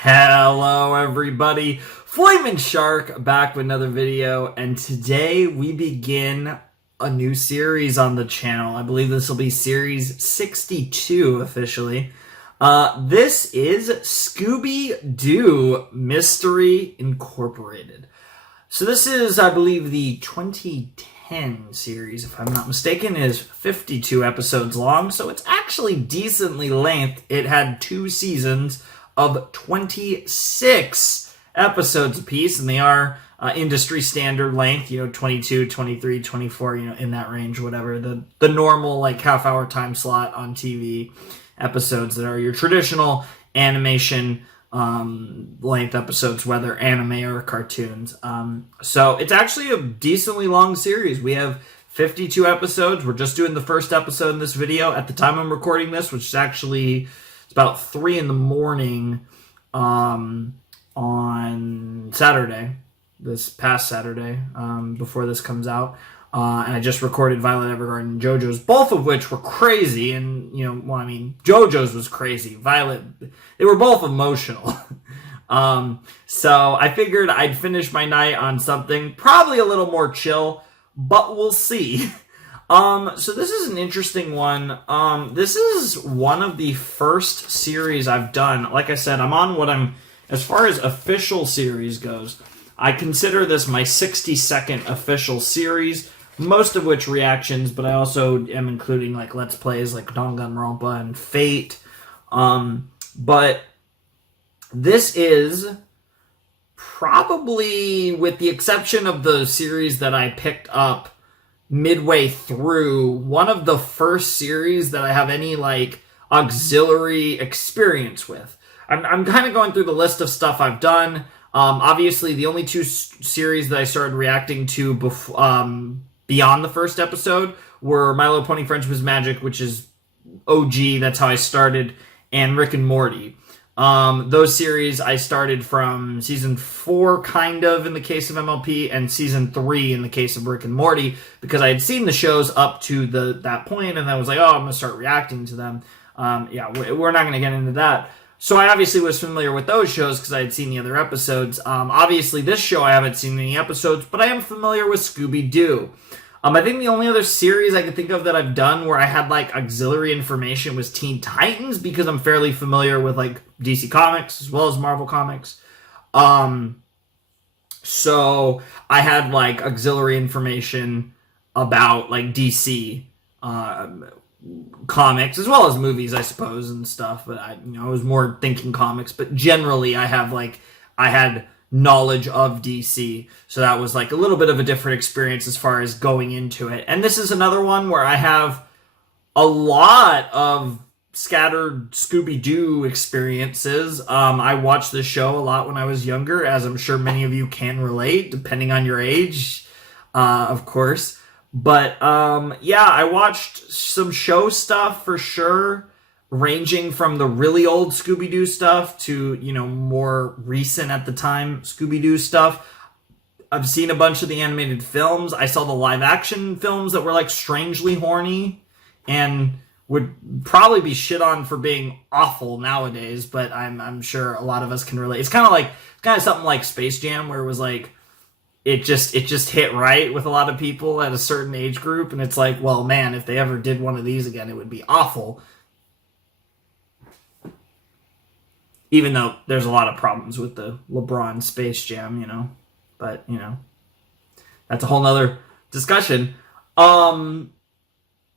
Hello everybody, Flaming Shark back with another video, and today we begin a new series on the channel. I believe this will be series 62 officially. This is Scooby-Doo Mystery Incorporated. So this is, I believe, the 2010 series, if I'm not mistaken. It is 52 episodes long, so it's actually decently length. It had 2 seasons of 26 episodes apiece, and they are industry standard length, 22, 23, 24, in that range, whatever. The normal, half-hour time slot on TV episodes that are your traditional animation length episodes, whether anime or cartoons. So it's actually a decently long series. We have 52 episodes. We're just doing the first episode in this video at the time I'm recording this, which is actually it's about 3 in the morning on Saturday, this past Saturday, before this comes out. And I just recorded Violet Evergarden and JoJo's, both of which were crazy. And, JoJo's was crazy. Violet, they were both emotional. So I figured I'd finish my night on something probably a little more chill, but we'll see. So this is an interesting one. This is one of the first series I've done. Like I said, as far as official series goes, I consider this my 62nd official series, most of which reactions, but I also am including Let's Plays like Danganronpa and Fate. But this is probably, with the exception of the series that I picked up midway through, one of the first series that I have any auxiliary experience with. I'm kind of going through the list of stuff I've done. Obviously, the only 2 series that I started reacting to beyond the first episode were My Little Pony Friendship is Magic, which is OG, that's how I started, and Rick and Morty. Those series I started from season 4, kind of, in the case of MLP, and season 3 in the case of Rick and Morty, because I had seen the shows up to that point, and I was like, oh, I'm going to start reacting to them. We're not going to get into that. So I obviously was familiar with those shows because I had seen the other episodes. Obviously, this show I haven't seen any episodes, but I am familiar with Scooby-Doo. I think the only other series I could think of that I've done where I had auxiliary information was Teen Titans, because I'm fairly familiar with DC Comics as well as Marvel Comics. So I had auxiliary information about DC comics as well as movies, I suppose, and stuff. But I was more thinking comics. But generally, I had knowledge of DC, so that was a little bit of a different experience as far as going into it. And this is another one where I have a lot of scattered Scooby-Doo experiences. I watched this show a lot when I was younger, as I'm sure many of you can relate, depending on your age, of course. But I watched some show stuff for sure, ranging from the really old Scooby-Doo stuff to, more recent at the time Scooby-Doo stuff. I've seen a bunch of the animated films. I saw the live-action films that were, strangely horny and would probably be shit on for being awful nowadays, but I'm sure a lot of us can relate. It's kind of something like Space Jam, where it was it just hit right with a lot of people at a certain age group, and it's well, man, if they ever did one of these again, it would be awful. Even though there's a lot of problems with the LeBron Space Jam, but, that's a whole nother discussion.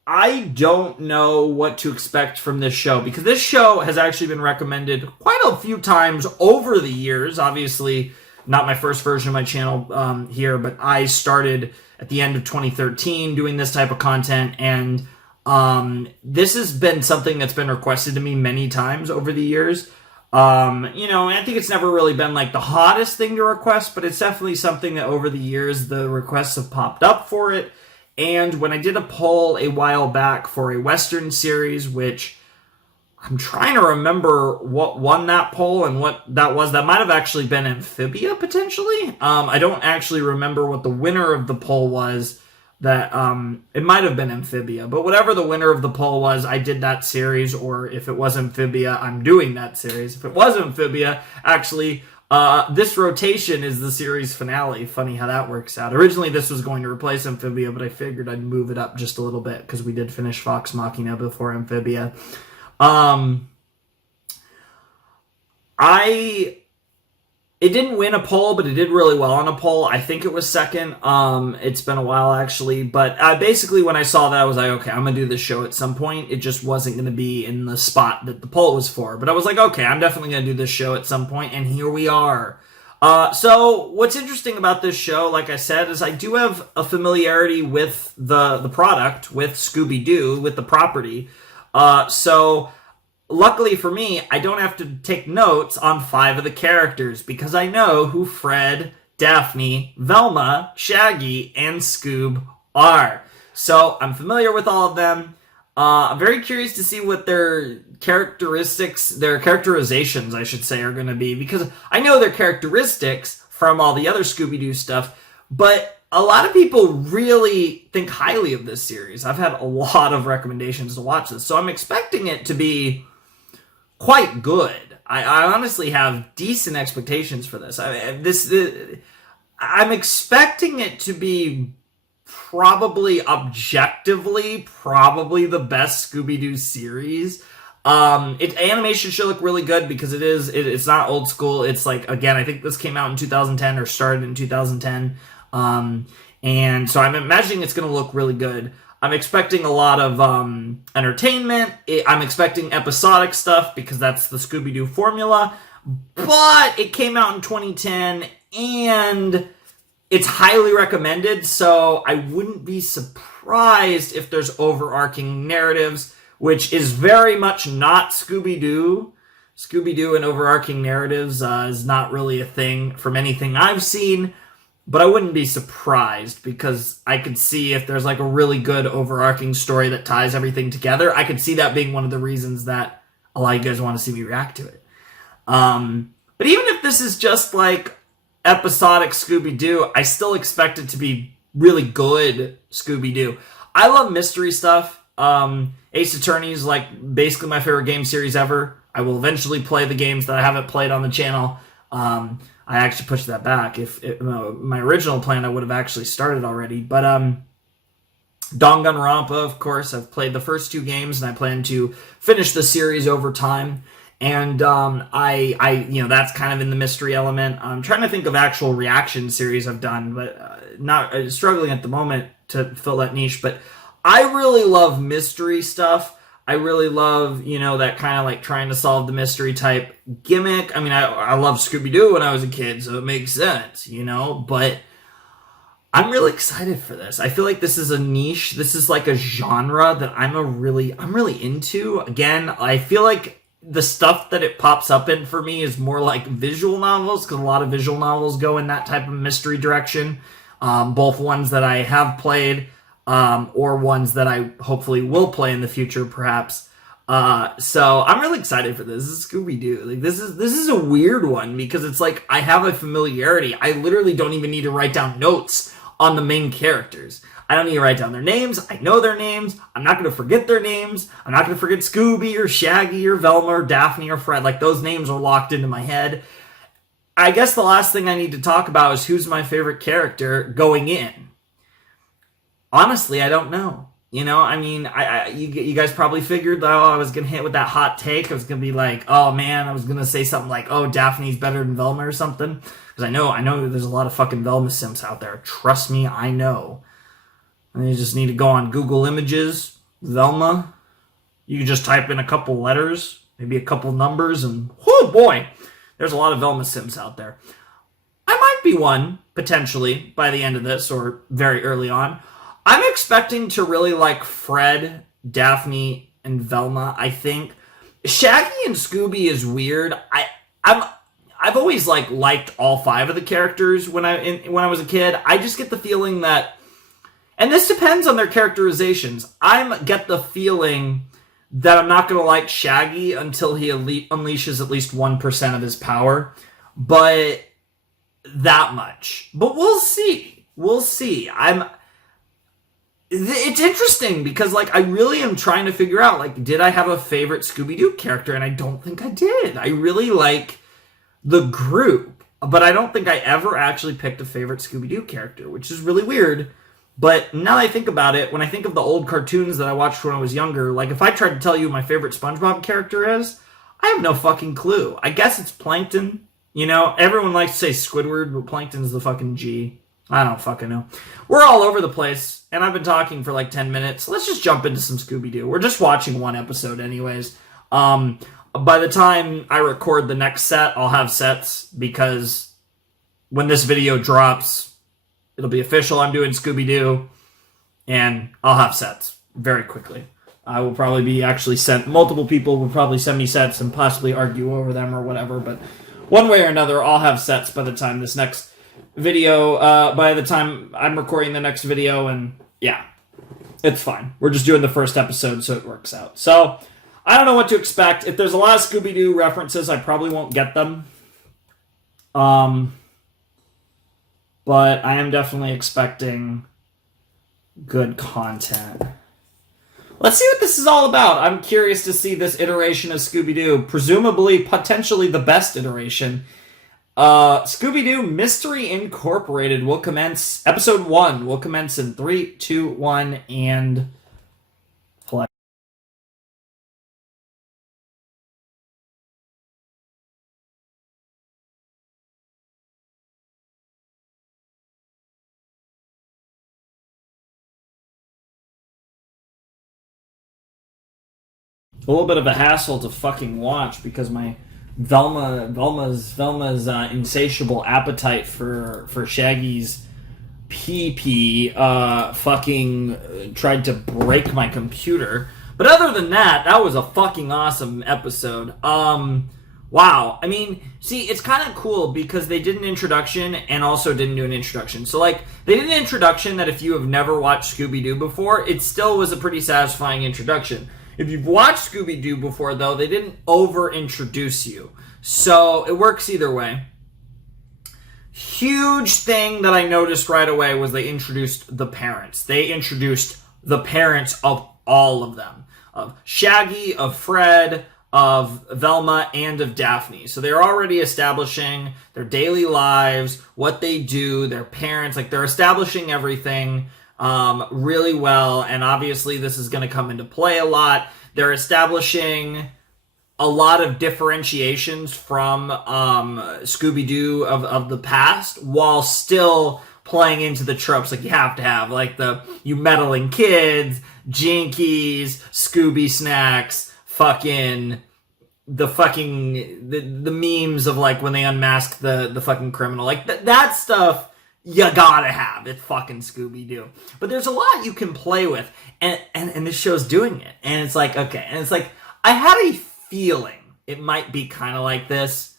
I don't know what to expect from this show, because this show has actually been recommended quite a few times over the years. Obviously, not my first version of my channel here, but I started at the end of 2013 doing this type of content, and this has been something that's been requested to me many times over the years. I think it's never really been the hottest thing to request, but it's definitely something that over the years the requests have popped up for it. And when I did a poll a while back for a Western series, which I'm trying to remember what won that poll and what that was. That might have actually been Amphibia, potentially. I don't actually remember what the winner of the poll was, that it might have been Amphibia, but whatever the winner of the poll was, I did that series, or if it was Amphibia, I'm doing that series. If it was Amphibia, actually, this rotation is the series finale. Funny how that works out. Originally, this was going to replace Amphibia, but I figured I'd move it up just a little bit because we did finish Vox Machina before Amphibia. It didn't win a poll, but it did really well on a poll. I think it was second. It's been a while, actually. But basically, when I saw that, I was like, okay, I'm going to do this show at some point. It just wasn't going to be in the spot that the poll was for. But I was like, okay, I'm definitely going to do this show at some point, and here we are. So what's interesting about this show, like I said, is I do have a familiarity with the product, with Scooby-Doo, with the property. So luckily for me, I don't have to take notes on 5 of the characters because I know who Fred, Daphne, Velma, Shaggy, and Scoob are. So I'm familiar with all of them. I'm very curious to see what their characterizations, I should say, are going to be, because I know their characteristics from all the other Scooby-Doo stuff, but a lot of people really think highly of this series. I've had a lot of recommendations to watch this, so I'm expecting it to be quite good. I honestly have decent expectations for this. I'm expecting it to be objectively the best Scooby-Doo series. Animation should look really good because it's not old school. It's like, again, I think this came out in 2010 or started in 2010. And so I'm imagining it's going to look really good. I'm expecting a lot of entertainment. I'm expecting episodic stuff because that's the Scooby-Doo formula. But it came out in 2010 and it's highly recommended, so I wouldn't be surprised if there's overarching narratives, which is very much not Scooby-Doo. Scooby-Doo and overarching narratives is not really a thing from anything I've seen. But I wouldn't be surprised because I could see if there's like a really good overarching story that ties everything together. I could see that being one of the reasons that a lot of you guys want to see me react to it. But even if this is just like episodic Scooby-Doo, I still expect it to be really good Scooby-Doo. I love mystery stuff. Ace Attorney is like basically my favorite game series ever. I will eventually play the games that I haven't played on the channel. I actually pushed that back. My original plan, I would have actually started already. But Danganronpa, of course, I've played the first 2 games, and I plan to finish the series over time. And that's kind of in the mystery element. I'm trying to think of actual reaction series I've done, but not struggling at the moment to fill that niche. But I really love mystery stuff. I really love, that kind of like trying to solve the mystery type gimmick. I mean, I loved Scooby-Doo when I was a kid, so it makes sense, but I'm really excited for this. I feel like this is a niche. This is like a genre that I'm really into. Again, I feel like the stuff that it pops up in for me is more like visual novels, because a lot of visual novels go in that type of mystery direction. Both ones that I have played, or ones that I hopefully will play in the future, perhaps. So I'm really excited for this. This is Scooby-Doo. Like this is a weird one because it's like I have a familiarity. I literally don't even need to write down notes on the main characters. I don't need to write down their names. I know their names. I'm not going to forget their names. I'm not going to forget Scooby or Shaggy or Velma or Daphne or Fred. Like those names are locked into my head. I guess the last thing I need to talk about is who's my favorite character going in. Honestly, I don't know. You guys probably figured, I was going to hit with that hot take. I was going to be like, oh man, I was going to say something like, oh, Daphne's better than Velma or something. Because I know there's a lot of fucking Velma simps out there. Trust me, I know. And you just need to go on Google Images, Velma. You can just type in a couple letters, maybe a couple numbers, and whoo boy, there's a lot of Velma sims out there. I might be one, potentially, by the end of this, or very early on. I'm expecting to really like Fred, Daphne, and Velma, I think. Shaggy and Scooby is weird. I've always liked all 5 of the characters when I was a kid. I just get the feeling that, and this depends on their characterizations, I get the feeling that I'm not going to like Shaggy until he unleashes at least 1% of his power. But that much. But we'll see. it's interesting because, like, I really am trying to figure out, like, did I have a favorite Scooby-Doo character? And I don't think I did. I really like the group, but I don't think I ever actually picked a favorite Scooby-Doo character, which is really weird. But now that I think about it, when I think of the old cartoons that I watched when I was younger, like, if I tried to tell you who my favorite SpongeBob character is, I have no fucking clue. I guess it's Plankton. You know, everyone likes to say Squidward, but Plankton's the fucking G. I don't fucking know. We're all over the place, and I've been talking for like 10 minutes. Let's just jump into some Scooby-Doo. We're just watching one episode anyways. By the time I record the next set, I'll have sets, because when this video drops, it'll be official. I'm doing Scooby-Doo, and I'll have sets very quickly. I will probably be actually sent. Multiple people will probably send me sets and possibly argue over them or whatever, but one way or another, I'll have sets by the time this next video, by the time I'm recording the next video, and yeah, it's fine. We're just doing the first episode, so it works out. So, I don't know what to expect. If there's a lot of Scooby-Doo references, I probably won't get them. But I am definitely expecting good content. Let's see what this is all about. I'm curious to see this iteration of Scooby-Doo, presumably, potentially the best iteration. Scooby-Doo Mystery Incorporated will commence, episode 1 will commence in 3, 2, 1, and play. A little bit of a hassle to fucking watch because my Velma's insatiable appetite for Shaggy's pee fucking tried to break my computer. But other than that, that was a fucking awesome episode. Wow. I mean, see, it's kind of cool because they did an introduction and also didn't do an introduction. So, like, they did an introduction that if you have never watched Scooby-Doo before, it still was a pretty satisfying introduction. If you've watched Scooby-Doo before, though, they didn't over-introduce you. So, it works either way. Huge thing that I noticed right away was they introduced the parents. They introduced the parents of all of them. Of Shaggy, of Fred, of Velma, and of Daphne. So they're already establishing their daily lives, what they do, their parents. Like, they're establishing everything really well, and obviously this is going to come into play a lot. They're establishing a lot of differentiations from Scooby-Doo of the past, while still playing into the tropes like you have to have, like you meddling kids, Jinkies, Scooby snacks, the memes of, like, when they unmask the fucking criminal, like that stuff. You gotta have. It's fucking Scooby-Doo. But there's a lot you can play with, and this show's doing it. And it's like, okay. And it's like, I had a feeling it might be kind of like this.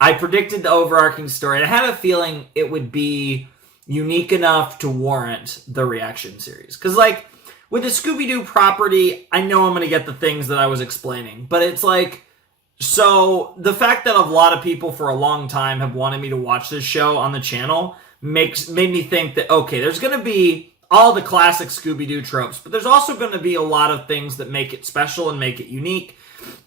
I predicted the overarching story, and I had a feeling it would be unique enough to warrant the reaction series. Because, like, with the Scooby-Doo property, I know I'm going to get the things that I was explaining. But it's like, so the fact that a lot of people for a long time have wanted me to watch this show on the channel made me think that, okay, there's going to be all the classic Scooby-Doo tropes, but there's also going to be a lot of things that make it special and make it unique.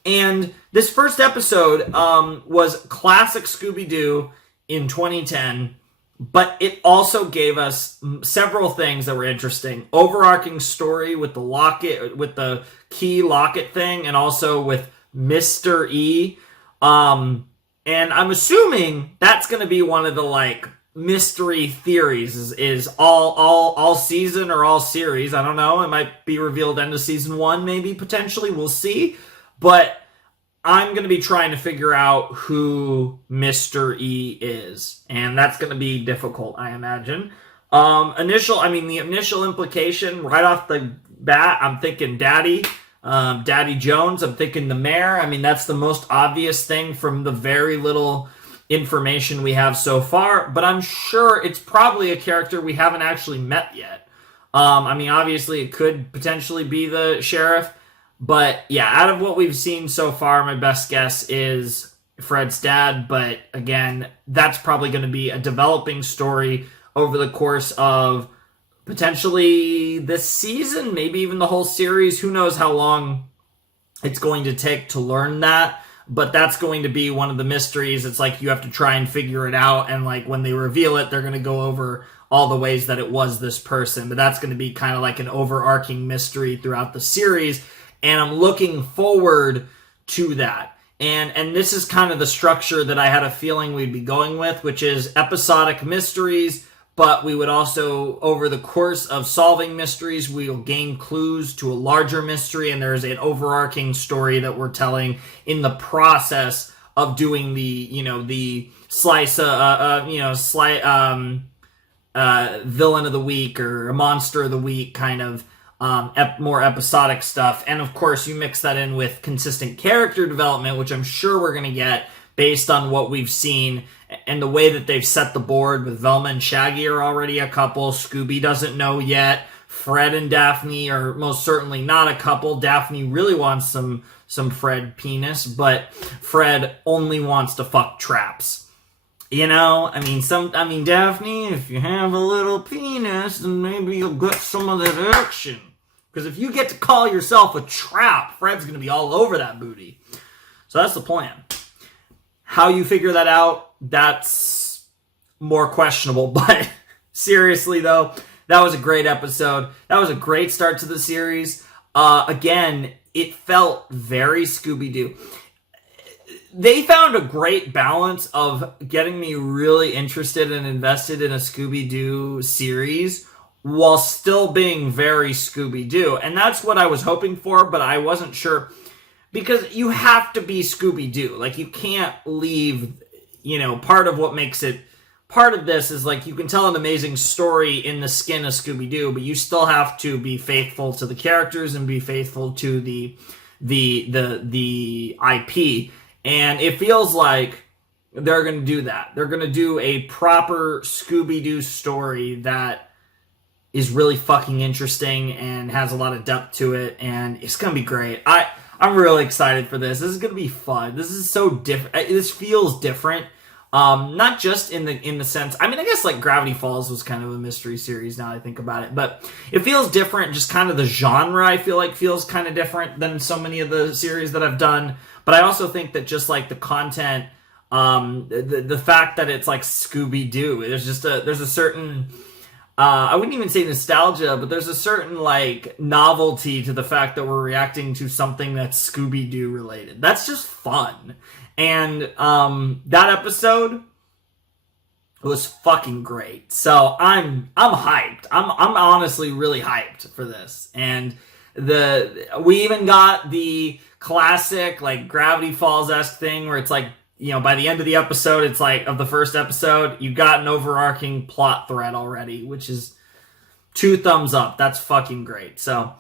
And this first episode was classic Scooby-Doo in 2010, but it also gave us several things that were interesting. Overarching story with the locket, with the key locket thing, and also with Mr. E. And I'm assuming that's going to be one of the, like, mystery theories is all season or all series. I don't know. It might be revealed end of season 1, maybe, potentially. We'll see. But I'm going to be trying to figure out who Mr. E is. And that's going to be difficult, I imagine. The initial implication right off the bat, I'm thinking Daddy Jones. I'm thinking the mayor. I mean, that's the most obvious thing from the very little information we have so far, but I'm sure it's probably a character we haven't actually met yet. Obviously it could potentially be the sheriff, but yeah, out of what we've seen so far, my best guess is Fred's dad, but again, that's probably going to be a developing story over the course of potentially this season, maybe even the whole series. Who knows how long it's going to take to learn that, but that's going to be one of the mysteries. It's like you have to try and figure it out, and like when they reveal it, they're going to go over all the ways that it was this person, but that's going to be kind of like an overarching mystery throughout the series, and I'm looking forward to that. And this is kind of the structure that I had a feeling we'd be going with, which is episodic mysteries, but we would also, over the course of solving mysteries, we'll gain clues to a larger mystery, and there's an overarching story that we're telling in the process of doing the slice, villain of the week or a monster of the week kind of more episodic stuff. And of course, you mix that in with consistent character development, which I'm sure we're going to get based on what we've seen and the way that they've set the board with Velma and Shaggy are already a couple. Scooby doesn't know yet. Fred and Daphne are most certainly not a couple. Daphne really wants some Fred penis, but Fred only wants to fuck traps. You know, I mean, Daphne, if you have a little penis, then maybe you'll get some of that action. Because if you get to call yourself a trap, Fred's going to be all over that booty. So that's the plan. How you figure that out, that's more questionable. But seriously, though, that was a great episode. That was a great start to the series. Again, it felt very Scooby-Doo. They found a great balance of getting me really interested and invested in a Scooby-Doo series while still being very Scooby-Doo. And that's what I was hoping for, but I wasn't sure. Because you have to be Scooby-Doo. Like, you can't leave, part of what makes it... Part of this is, like, you can tell an amazing story in the skin of Scooby-Doo, but you still have to be faithful to the characters and be faithful to the IP. And it feels like they're going to do that. They're going to do a proper Scooby-Doo story that is really fucking interesting and has a lot of depth to it, and it's going to be great. I'm really excited for this. This is going to be fun. This is so different. This feels different. Not just in the sense, I guess like Gravity Falls was kind of a mystery series now I think about it, but it feels different. Just kind of the genre I feel like feels kind of different than so many of the series that I've done. But I also think that just like the content, the fact that it's like Scooby-Doo, there's a certain, I wouldn't even say nostalgia, but there's a certain like novelty to the fact that we're reacting to something that's Scooby-Doo related. That's just fun. And that episode was fucking great. So I'm hyped. I'm honestly really hyped for this. And we even got the classic like Gravity Falls-esque thing where it's like, by the end of the episode, it's like of the first episode, you got an overarching plot thread already, which is 2 thumbs up. That's fucking great. So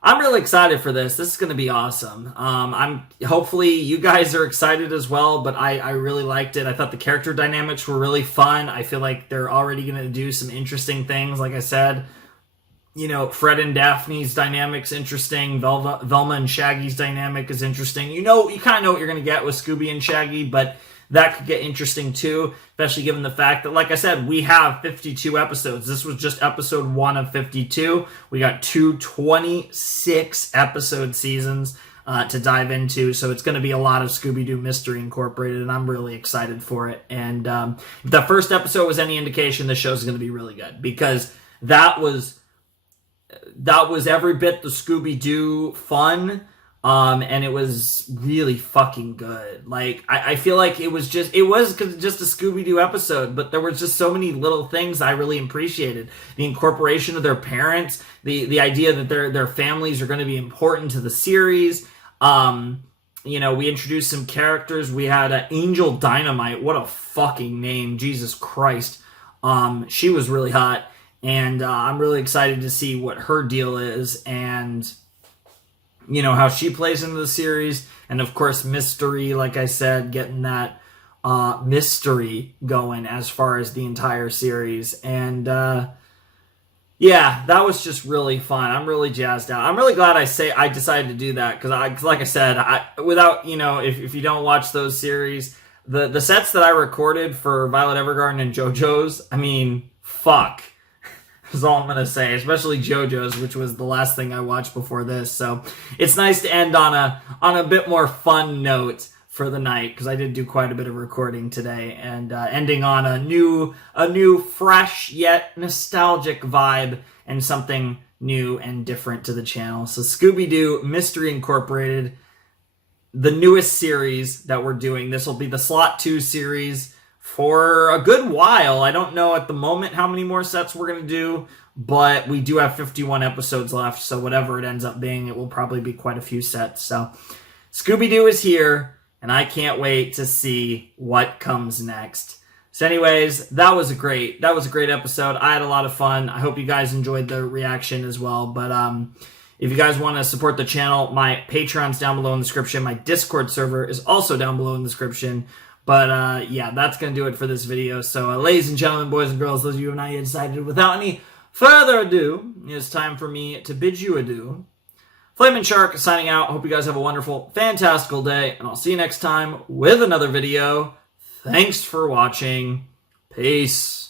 I'm really excited for this. This is going to be awesome. Hopefully you guys are excited as well, but I really liked it. I thought the character dynamics were really fun. I feel like they're already going to do some interesting things. Like I said, Fred and Daphne's dynamic's interesting. Velma and Shaggy's dynamic is interesting. You kind of know what you're going to get with Scooby and Shaggy, but that could get interesting too, especially given the fact that, like I said, we have 52 episodes. This was just episode 1 of 52. We got 2 26-episode seasons to dive into, so it's going to be a lot of Scooby-Doo mystery incorporated, and I'm really excited for it. And if the first episode was any indication, the show's going to be really good, because that was every bit the Scooby-Doo fun, and it was really fucking good. Like, I feel like it was just a Scooby-Doo episode, but there was just so many little things I really appreciated. The incorporation of their parents, the idea that their families are going to be important to the series. We introduced some characters. We had Angel Dynamite. What a fucking name. Jesus Christ. She was really hot. And I'm really excited to see what her deal is and, how she plays into the series. And, of course, Mystery, like I said, getting that mystery going as far as the entire series. And, yeah, that was just really fun. I'm really jazzed out. I'm really glad I decided to do that because, like I said, without, if you don't watch those series, the sets that I recorded for Violet Evergarden and JoJo's, fuck. is all I'm going to say, especially JoJo's, which was the last thing I watched before this. So it's nice to end on a bit more fun note for the night, because I did do quite a bit of recording today, and ending on a new, fresh yet nostalgic vibe and something new and different to the channel. So Scooby-Doo Mystery Incorporated, the newest series that we're doing. This will be the Slot 2 series for a good while. I don't know at the moment how many more sets we're going to do, but we do have 51 episodes left, so whatever it ends up being, it will probably be quite a few sets. So Scooby-Doo is here, and I can't wait to see what comes next. So anyways, that was a great episode. I had a lot of fun. I hope you guys enjoyed the reaction as well. But if you guys want to support the channel, my Patreon's down below in the description. My Discord server is also down below in the description. But yeah, that's going to do it for this video. So ladies and gentlemen, boys and girls, those of you who have not yet decided, without any further ado, it's time for me to bid you adieu. Flamin' Shark signing out. Hope you guys have a wonderful, fantastical day. And I'll see you next time with another video. Thanks for watching. Peace.